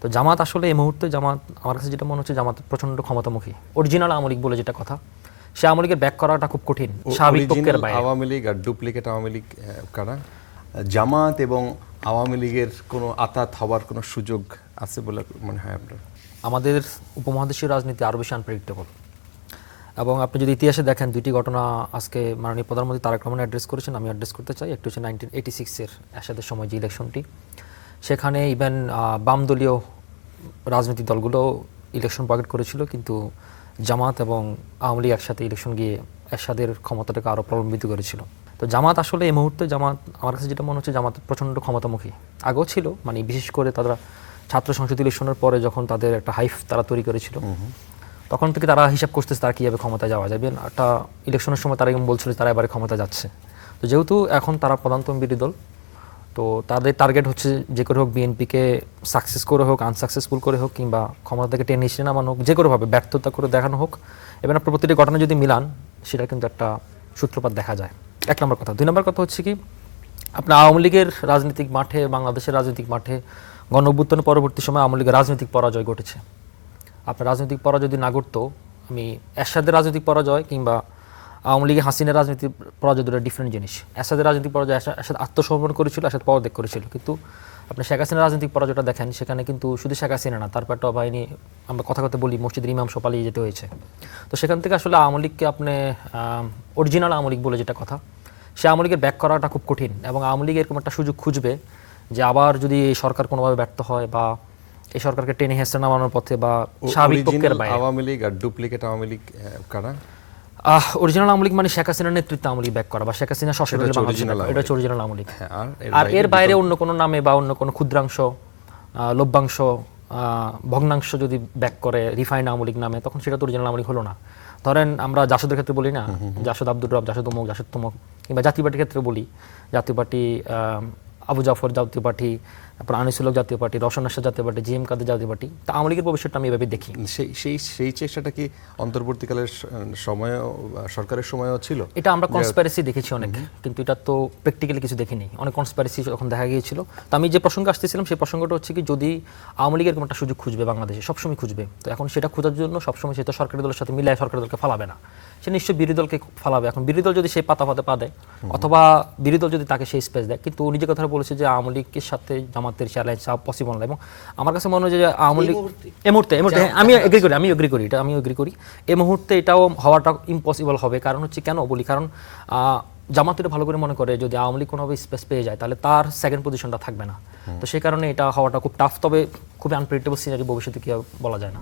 তো জামাত আসলে এই মুহূর্তে আমার কাছে যেটা মনে হচ্ছে জামাত প্রচণ্ড ক্ষমতামুখী, অরিজিনাল আওয়ামী লীগ বলে যেটা কথা, সে আওয়ামী লীগের ব্যাক করাটা খুব কঠিন স্বাভাবিক পক্ষের বাইরে। আওয়ামী লীগ আর ডুপ্লিকেট আওয়ামী লীগ কারা? জামাত এবং আওয়ামী লীগের কোনো আতাত হওয়ার কোনো সুযোগ আছে বলে মনে হয় আপনার? আমাদের উপমহাদেশীয় রাজনীতি আরও বেশি আনপ্রেডিক্টেবল, এবং আপনি যদি ইতিহাসে দেখেন দুইটি ঘটনা আজকে মাননীয় প্রধানমন্ত্রী তারেক রহমান অ্যাড্রেস করেছেন, আমি অ্যাড্রেস করতে চাই। একটু হচ্ছে 1986-এর এরশাদের সময় যে ইলেকশনটি, সেখানে ইভেন বাম দলীয় রাজনৈতিক দলগুলো ইলেকশন বয়কট করেছিল, কিন্তু জামাত এবং আওয়ামী লীগ একসাথে ইলেকশন গিয়ে এরশাদের ক্ষমতাটাকে আরও প্রলম্বিত করেছিল। তো জামাত আসলে এই মুহূর্তে আমার কাছে যেটা মনে হচ্ছে জামাত প্রচণ্ড ক্ষমতামুখী, আগেও ছিল, মানে বিশেষ করে তারা ছাত্র সংসদ ইলেকশনের পরে যখন তাদের একটা হাইফ তারা তৈরি করেছিল, তখন থেকে তারা হিসাব করতেছে তারা কীভাবে ক্ষমতায় যাওয়া যাবে। একটা ইলেকশনের সময় তারা এরকম বলছিল তারা এবারে ক্ষমতা যাচ্ছে। তো যেহেতু এখন তারা প্রধানতম বিরোধী দল, তো তাদের টার্গেট হচ্ছে যে করে হোক বিএনপিকে সাকসেস করে হোক, আনসাকসেসফুল করে হোক, কিংবা ক্ষমতা থেকে টেনে এসে নামানো হোক, যে কোনোভাবে ব্যর্থতা করে দেখানো হোক। এবার আপনার প্রতিটি ঘটনা যদি মিলান, সেটা কিন্তু একটা সূত্রপাত দেখা যায়, এক নম্বর কথা। দুই নম্বর কথা হচ্ছে কি, আপনার আওয়ামী লীগের রাজনৈতিক মাঠে, বাংলাদেশের রাজনৈতিক মাঠে গণ-অভ্যুত্থানের পরবর্তী সময় আওয়ামী লীগের রাজনৈতিক পরাজয় ঘটেছে। আপনার রাজনৈতিক পরাজয় যদি না ঘটতো, আমি এরশাদের রাজনৈতিক পরাজয় কিংবা আওয়ামী লীগের হাসিনার রাজনৈতিক পরাজয় দুটো ডিফারেন্ট জিনিস। এরশাদের রাজনৈতিক পরাজয় এরশাদ আত্মসমর্পণ করেছিল, এরশাদ পদত্যাগ করেছিল, কিন্তু আপনি শেখ হাসিনার রাজনৈতিক পরাজয়টা দেখেন, সেখানে কিন্তু শুধু শেখ হাসিনা না, তার পেট্রোল বাহিনী, আমরা কথা বলি মসজিদের ইমাম সহ পালিয়ে যেতে হয়েছে। তো সেখান থেকে আসলে আওয়ামী লীগকে আপনি অরিজিনাল আওয়ামী লীগ বলে যেটা কথা, সে আওয়ামী লীগের ব্যাক করাটা খুব কঠিন, এবং আওয়ামী লীগ এরকম একটা সুযোগ খুঁজবে যে আবার যদি এই সরকার কোনোভাবে ব্যর্থ হয় বা এই সরকারকে টেনে হেসড়ে নামানোর পথে বা স্বাভাবিক পক্ষের বাইরে। আওয়ামী লীগ আর ডুপ্লিকেট আওয়ামী লীগ কারা? অরিজিনাল আওয়ামী লীগ মানে শেখ হাসিনার নেতৃত্বে আওয়ামী লীগ ব্যাক করা বা শেখ হাসিনা সশস্ত্র এটা হচ্ছে অরিজিনাল আওয়ামী লীগ। আর এর বাইরে অন্য কোনো নামে বা অন্য কোনো ক্ষুদ্রাংশ, লভ্যাংশ, ভগ্নাংশ যদি ব্যাক করে রিফাইন্ড আওয়ামী লীগ নামে, তখন সেটা তো অরিজিনাল আওয়ামী লীগ হলো না। ধরেন আমরা জাসদের ক্ষেত্রে বলি না, জাসদ আব্দুর রব, জাসদ অমুক, জাসদ তমুক, কিংবা জাতীয় পার্টির ক্ষেত্রে বলি, জাতীয় পার্টি আবু জাফর জাতীয় পার্টি, তারপর আনিসুল হক জাতীয় পার্টি, রওশন আহসাদ জাতীয় পার্টি, জি এম কাদের জাতীয় পার্টি। তা আওয়ামী লীগের ভবিষ্যৎটা আমি এভাবে দেখি। সেই চেষ্টাটা কি অন্তর্বর্তীকালের সময় সরকারের সময়ও ছিল? এটা আমরা কনস্পাইরেসি দেখেছি অনেক, কিন্তু এটা তো প্র্যাকটিক্যালি কিছু দেখিনি। অনেক কনস্পাইরেসি যখন দেখা গিয়েছিল। তো আমি যে প্রসঙ্গে আসতেছিলাম, সেই প্রসঙ্গটা হচ্ছে কি, যদি আওয়ামী লীগের কোনো একটা সুযোগ খুঁজবে বাংলাদেশে, সবসময় খুঁজবে, তো এখন সেটা খোঁজার জন্য সবসময় সে তো সরকারি দলের সাথে মিলায় সরকারি দলকে ফালাবে না, সে নিশ্চয়ই বিরোধী দলকে ফালাবে। এখন বিরোধী দল যদি সেই পাতা পা দেয়, অথবা বিরোধী দল যদি তাকে সেই স্পেস দেয়, কিন্তু উনি যে কথাটা বলেছে যে আওয়ামী লীগের সাথে জামাতের অ্যালায়েন্স পসিবল না, এবং আমার কাছে মনে হয় যে আওয়ামী লীগ এই মুহূর্তে আমি এগ্রি করি এই মুহূর্তে এটাও হওয়াটা ইম্পসিবল হবে। কারণ হচ্ছে কেন বলি, কারণ জামাত এটা ভালো করে মনে করে যদি আওয়ামী লীগ কোনোভাবে স্পেস পেয়ে যায়, তাহলে তার সেকেন্ড পজিশনটা থাকবে না। তো সেই কারণে এটা হওয়াটা খুব টাফ, তবে খুবই আনপ্রেডিক্টেবল সিনারি, ভবিষ্যতে কি বলা যায় না।